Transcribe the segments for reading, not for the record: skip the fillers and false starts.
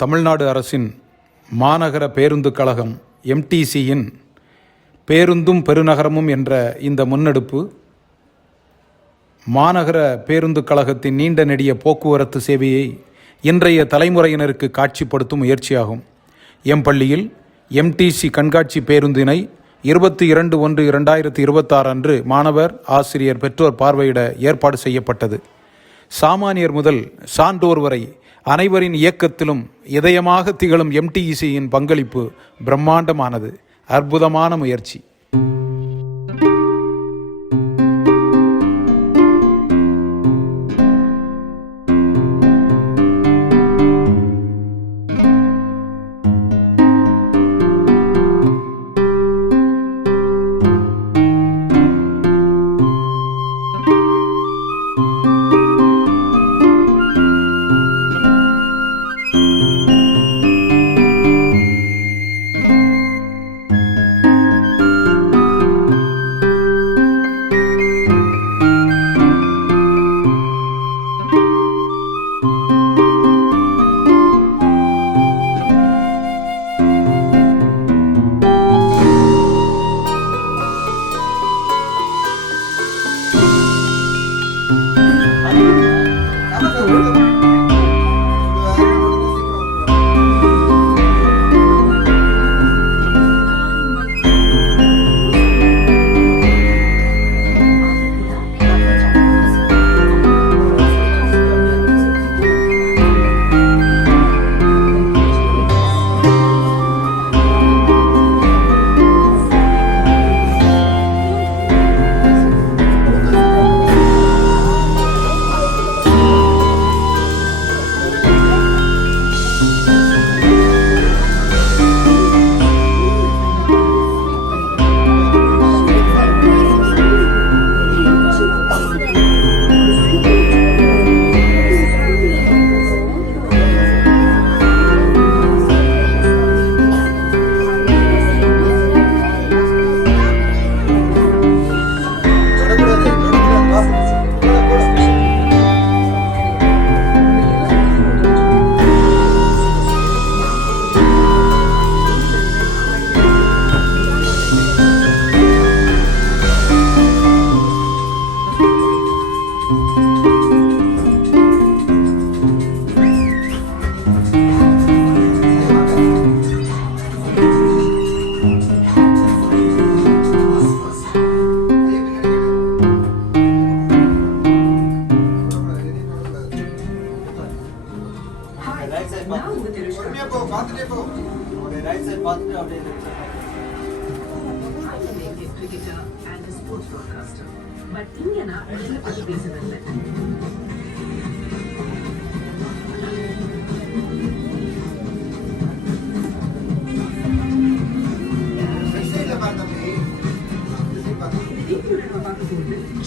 தமிழ்நாடு அரசின் மாநகர பேருந்து கழகம் எம்டிசியின் பேருந்தும் பெருநகரமும் என்ற இந்த முன்னெடுப்பு மாநகர பேருந்து கழகத்தின் நீண்ட நெடிய போக்குவரத்து சேவையை இன்றைய தலைமுறையினருக்கு காட்சிப்படுத்தும் முயற்சியாகும். எம் பள்ளியில் எம்டிசி கண்காட்சி பேருந்தினை 22/1/2026 அன்று மாணவர், ஆசிரியர், பெற்றோர் பார்வையிட ஏற்பாடு செய்யப்பட்டது. சாமானியர் முதல் சான்றோர் வரை அனைவரின் இயக்கத்திலும் இதயமாக திகழும் எம்டிசியின் பங்களிப்பு பிரம்மாண்டமானது. அற்புதமான முயற்சி.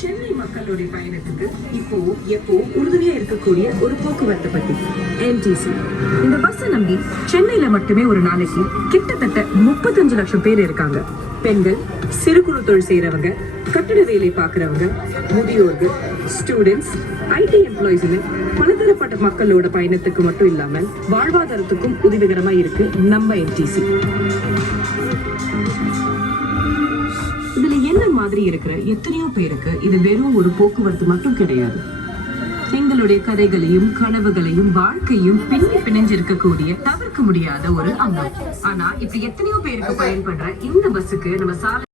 சென்னை மக்களுடைய பயணத்துக்கு எப்போ உறுதுணையா இருக்கக்கூடிய ஒரு போக்குவரத்து பத்தி எம்டிசி. இந்த பஸ் நம்பி சென்னையில மட்டுமே ஒரு நாளைக்கு கிட்டத்தட்ட 35 லட்சம் பேர் இருக்காங்க. பெண்கள், சிறு குறு தொழில் செய்யறவங்க, கட்டிட வேலை பார்க்கறவங்க, முதியோர்கள், ஸ்டூடெண்ட்ஸ், ஐடி எம்ப்ளாயிஸ், பலதரப்பட்ட மக்களோட பயணத்துக்கு மட்டும் இல்லாமல் வாழ்வாதாரத்துக்கும் உதவிகரமா இருக்கு நம்ம எம்டிசி. இதுல என்ன மாதிரி இருக்கிற எத்தனையோ பேருக்கு இது வெறும் ஒரு போக்குவரத்து மட்டும் கிடையாது. எங்களுடைய கதைகளையும் கனவுகளையும் வாழ்க்கையும் பின்னி பிணைஞ்சிருக்கக்கூடிய தவிர்க்க முடியாத ஒரு அங்கம். ஆனா இப்ப எத்தனையோ பேருக்கு பயன்படுற இந்த பஸ்ஸுக்கு நம்ம சாலை